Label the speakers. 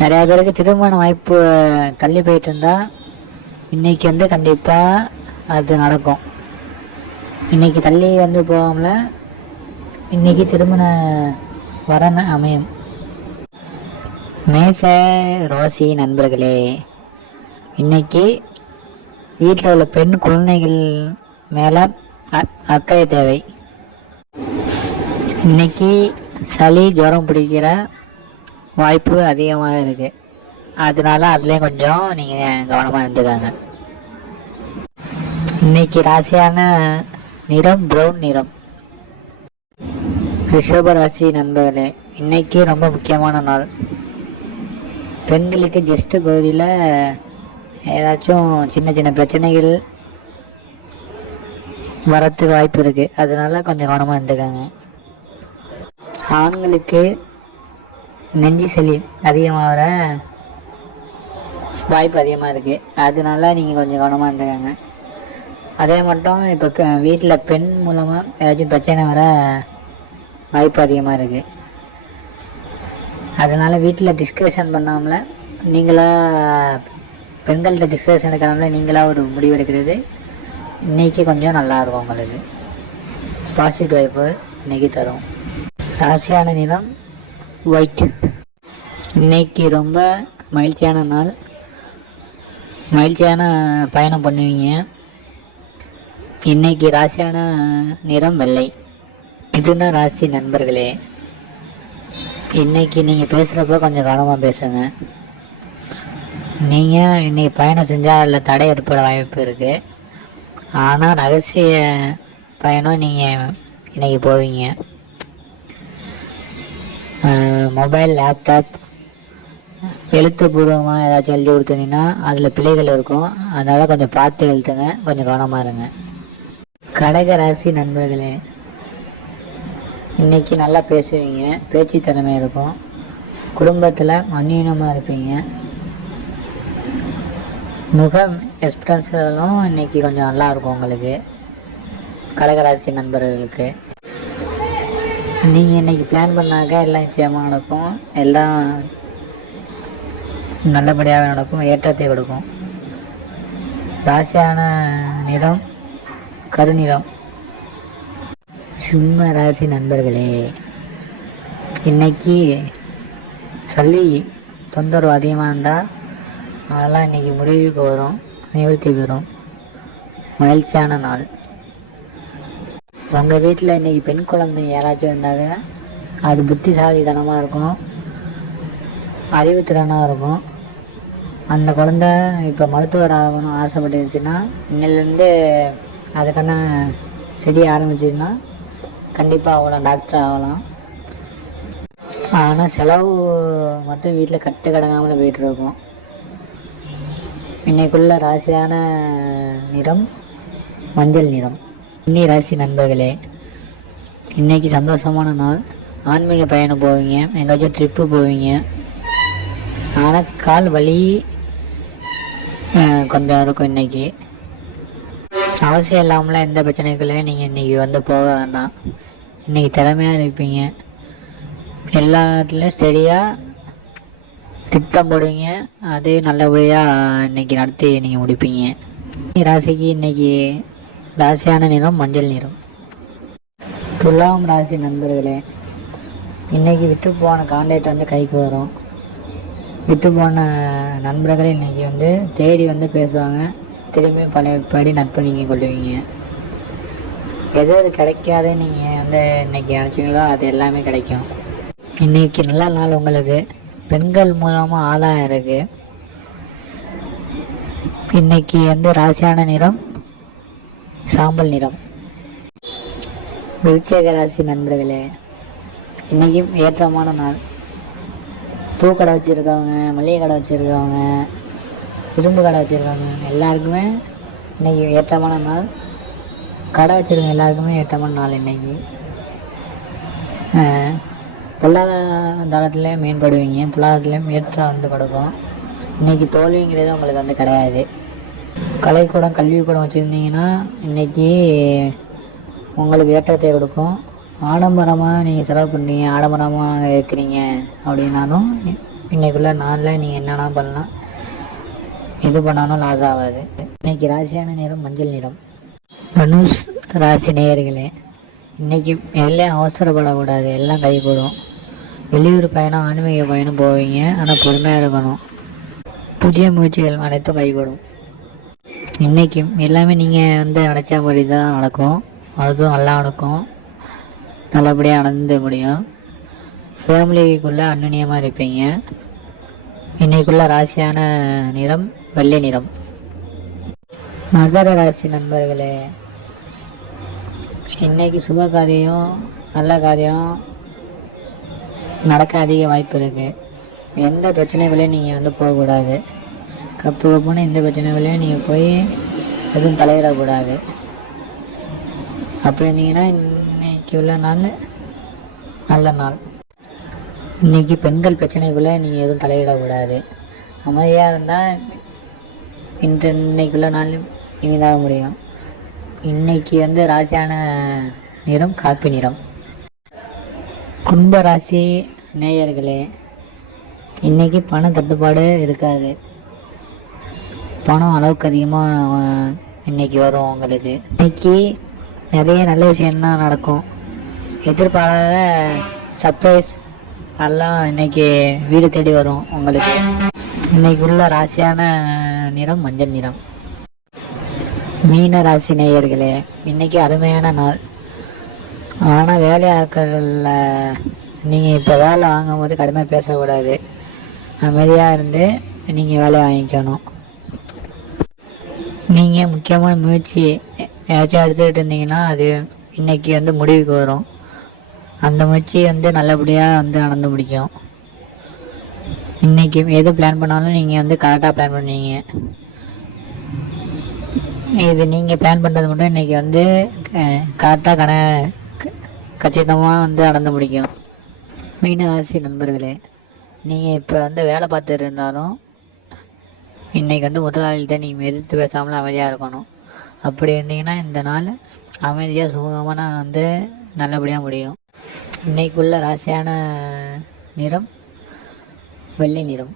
Speaker 1: நிறையா பேருக்கு திருமண வாய்ப்பு தள்ளி போயிட்டு இருந்தா இன்னைக்கு வந்து கண்டிப்பாக அது நடக்கும். இன்னைக்கு தள்ளி வந்து போகாமல இன்னைக்கு திருமண வரன அமையும். மேச ரோசி நண்பர்களே இன்னைக்கு வீட்டில் உள்ள பெண் குழந்தைகள் மேலே அக்கறை தேவை. இன்னைக்கு சளி ஜுரம் பிடிக்கிற வாய்ப்பு அதிகமாக இருக்குது அதனால அதுலேயும் கொஞ்சம் நீங்கள் கவனமாக இருந்துக்காங்க. இன்னைக்கு ராசியான நிறம் ப்ரௌன் நிறம். ரிஷப ராசி நண்பர்களே இன்னைக்கு ரொம்ப முக்கியமான நாள். பெண்களுக்கு ஜஸ்ட் பகுதியில் ஏதாச்சும் சின்ன சின்ன பிரச்சனைகள் வரத்துக்கு வாய்ப்பு இருக்குது அதனால கொஞ்சம் கவனமாக இருந்துக்காங்க. ஆண்களுக்கு நெஞ்சு சளி அதிகமாகிற வாய்ப்பு அதிகமாக இருக்குது அதனால நீங்கள் கொஞ்சம் கவனமாக இருந்துக்கங்க. அதே மட்டும் இப்போ வீட்டில் பெண் மூலமாக ஏதாச்சும் பிரச்சனை வர வாய்ப்பு அதிகமாக இருக்குது அதனால் வீட்டில் டிஸ்கஷன் பண்ணாமல நீங்களா பெண்கள்கிட்ட டிஸ்கஷன் எடுக்காமல நீங்களா ஒரு முடிவு எடுக்கிறது. இன்றைக்கி கொஞ்சம் நல்லாயிருக்கும் உங்களுக்கு. பாசிட்டிவ் வாய்ப்பு இன்றைக்கி தரும். ராசியான நிறம் ஒயிட் இன்னைக்கு ரொம்ப மகிழ்ச்சியான நாள். மகிழ்ச்சியான பயணம் பண்ணுவீங்க. இன்னைக்கு ராசியான நிறம் வெள்ளை. இதுதான் ராசி நண்பர்களே. இன்னைக்கு நீங்கள் பேசுகிறப்ப கொஞ்சம் கவனமாக பேசுங்க. நீங்கள் இன்னைக்கு பயணம் செஞ்சால் அதில் தடை ஏற்பட வாய்ப்பு இருக்குது ஆனால் ரகசிய பயணம் நீங்கள் இன்னைக்கு போவீங்க. மொபைல் லேப்டாப் எழுத்துப்பூர்வமாக ஏதாச்சும் எழுதி கொடுத்தீங்கன்னா அதில் பிள்ளைகள் இருக்கும். அதனால் கொஞ்சம் பார்த்து எழுத்துங்க. கொஞ்சம் கவனமாக இருங்க. கடக ராசி நண்பர்களே இன்னைக்கு நல்லா பேசுவீங்க. பேச்சு திறமை இருக்கும். குடும்பத்தில் அந்யூனமாக இருப்பீங்க. முகம் எக்ஸ்பிரன்ஸ்களும் இன்றைக்கி கொஞ்சம் நல்லா இருக்கும் உங்களுக்கு. கடகராசி நண்பர்களுக்கு. நீங்கள் இன்றைக்கி பிளான் பண்ணாக்க எல்லாம் நிச்சயமாக நடக்கும். எல்லாம் நல்லபடியாக நடக்கும் ஏற்றத்தை கொடுக்கும். ராசியான நிறம் கருநிறம் சிம்ம ராசி நண்பர்களே இன்னைக்கு சளி தொந்தரவு அதிகமாக இருந்தால் அதெல்லாம் இன்னைக்கு முடிவுக்கு வரும் நிவர்த்தி பெறும். மகிழ்ச்சியான நாள். உங்கள் வீட்டில் இன்னைக்கு பெண் குழந்தை யாராச்சும் இருந்தாங்க? அது புத்திசாலித்தனமாக இருக்கும். அறிவுத்திறனாக இருக்கும். அந்த குழந்தை இப்போ மருத்துவர் ஆகணும் ஆசைப்பட்டுருச்சுன்னா இன்னிலேருந்து அதுக்கான செடி ஆரம்பிச்சிதுன்னா கண்டிப்பாக ஆகலாம் டாக்டர் ஆகலாம். ஆனால் செலவு மட்டும் வீட்டில் கட்டு கடங்காமல் போயிட்டுருக்கோம். இன்னைக்குள்ள ராசியான நிறம் மஞ்சள் நிறம். கன்னி ராசி நண்பர்களே இன்னைக்கு சந்தோஷமான நாள். ஆன்மீக பயணம் போவீங்க எங்கேயாச்சும் ட்ரிப்பு போவீங்க. ஆனால் கால் வலி கொஞ்சம் இருக்கும் இன்னைக்கு. அவசியம் இல்லாமலாம் எந்த பிரச்சனைக்குள்ளேயும் நீங்கள் இன்றைக்கி வந்து போக வேண்டாம். இன்றைக்கி திறமையாக இருப்பீங்க. எல்லாத்துலேயும் ஸ்டெடியாக திட்டம் போடுவீங்க. அதே நல்லபடியாக இன்னைக்கு நடத்தி நீங்கள் முடிப்பீங்க. ராசிக்கு இன்னைக்கு ராசியான நிறம் மஞ்சள் நிறம். துலாம் ராசி நண்பர்களே இன்னைக்கு விட்டு போன கான்டாக்ட் வந்து கைக்கு வரும். விட்டு போன நண்பர்கள் இன்னைக்கு வந்து தேடி வந்து பேசுவாங்க. திரும்பியும் பழையபடி நட்பு நீங்கள் கொள்ளுவீங்க. எது எது கிடைக்காத நீங்கள் வந்து இன்னைக்கு நினச்சிங்களோ அது எல்லாமே கிடைக்கும். இன்னைக்கு நல்ல நாள் உங்களுக்கு. பெண்கள் மூலமாக ஆதாயம் இருக்குது இன்னைக்கு வந்து ராசியான நிறம் சாம்பல் நிறம். விருச்சக ராசி நண்பர்களே இன்றைக்கும் ஏற்றமான நாள். பூக்கடை வச்சுருக்கவங்க மளிகை கடை வச்சுருக்கவங்க இரும்பு கடை வச்சுருக்கவங்க எல்லாருக்குமே இன்றைக்கி ஏற்றமான நாள். கடை வச்சுருக்க எல்லாருக்குமே ஏற்றமான நாள் இன்றைக்கி அஹ், பொருளாதாரத்தில் மேம்படுவீங்க பொருளாதாரத்துலேயும் ஏற்றம் வந்து கொடுக்கும். இன்னைக்கு தோல்விங்கிறது உங்களுக்கு வந்து கிடையாது. கலைக்கூடம் கல்விக்கூடம் வச்சுருந்தீங்கன்னா இன்னைக்கு உங்களுக்கு ஏற்றத்தை கொடுக்கும். ஆடம்பரமாக நீங்கள் செலவு பண்ணுறீங்க ஆடம்பரமாக இருக்கிறீங்க அப்படின்னாலும் இன்றைக்குள்ள நாளில் நீங்கள் என்னென்ன பண்ணலாம். எது பண்ணாலும் லாஸ் ஆகாது. இன்றைக்கி ராசியான நிறம் மஞ்சள் நிறம். தனுஷ் ராசி நேயர்களே இன்றைக்கி எல்லாம் அவசரப்படக்கூடாது. எல்லாம் கைகூடும் வெளியூர் பயணம் ஆன்மீக பயணம் போவீங்க. ஆனால் பொறுமையாக இருக்கணும். புதிய முயற்சிகள் அனைத்தும் கைகூடும் இன்றைக்கும் எல்லாமே நீங்கள் வந்து நினச்சபடி தான் நடக்கும். அதுவும் நல்லா நடக்கும். நல்லபடியாக நடந்து முடியும். ஃபேமிலிக்குள்ளே அன்னுனியமாக இருப்பீங்க. இன்னைக்குள்ள ராசியான நிறம் வெள்ளை நிறம். மகர ராசி நண்பர்களே இன்னைக்கு சுப காரியம் நல்ல காரியம் நடக்க அதிக வாய்ப்பு இருக்குது எந்த பிரச்சனைகளையும் நீங்கள் வந்து போகக்கூடாது. கப்பு கப்புன்னு எந்த பிரச்சனைகளையும் நீங்கள் போய் எதுவும் தலையிடக்கூடாது. அப்படி இருந்தீங்கன்னா இன்றைக்கி உள்ள நாள் நல்ல நாள். இன்றைக்கி பெண்கள் பிரச்சனைக்குள்ளே நீங்கள் எதுவும் தலையிடக்கூடாது. அமைதியாக இருந்தால் இன்று இன்னைக்குள்ள நாள் இனிதாக முடியும். இன்றைக்கி வந்து ராசியான நிறம் காப்பி நிறம். கும்ப ராசி நேயர்களே இன்றைக்கி பண தட்டுப்பாடு இருக்காது. பணம் அளவுக்கு அதிகமாக இன்னைக்கு வரும் உங்களுக்கு இன்னைக்கு நிறைய நல்ல விஷயம்லாம் நடக்கும். எதிர்பாராத சர்ப்ரைஸ் எல்லாம் இன்னைக்கு வீடு தேடி வரும் உங்களுக்கு. இன்னைக்கு உள்ள ராசியான நிறம் மஞ்சள் நிறம். மீன ராசி நேயர்களே இன்னைக்கு அருமையான நாள். ஆனால் வேலையாட்களில் நீங்கள் இப்போ வேலை வாங்கும்போது கடுமையாக பேசக்கூடாது. அமைதியாக இருந்து நீங்கள் வேலையை வாங்கிக்கணும். நீங்கள் முக்கியமான முயற்சி ஏதாச்சும் எடுத்துக்கிட்டு இருந்தீங்கன்னா அது இன்னைக்கு வந்து முடிவுக்கு வரும். அந்த முயற்சி வந்து நல்லபடியாக வந்து நடந்து முடிக்கும். இன்றைக்கி எது பிளான் பண்ணாலும் நீங்கள் வந்து கரெக்டாக பிளான் பண்ணுவீங்க இது நீங்கள் பிளான் பண்ணுறது மட்டும் இன்னைக்கு வந்து கரெக்டாக கண கச்சிதமாக வந்து நடந்து முடிக்கும். மீனராசி நண்பர்களே நீங்கள் இப்போ வந்து வேலை பார்த்துட்டு இருந்தாலும் இன்றைக்கி வந்து முதலாளிகிட்ட நீங்கள் எதிர்த்து பேசாமல் அமைதியாக இருக்கணும். அப்படி இருந்தீங்கன்னா இந்த நாள் அமைதியாக சுகமாக நான் வந்து நல்லபடியாக முடியும். இன்றைக்குள்ள ராசியான நிறம் வெள்ளை நிறம்.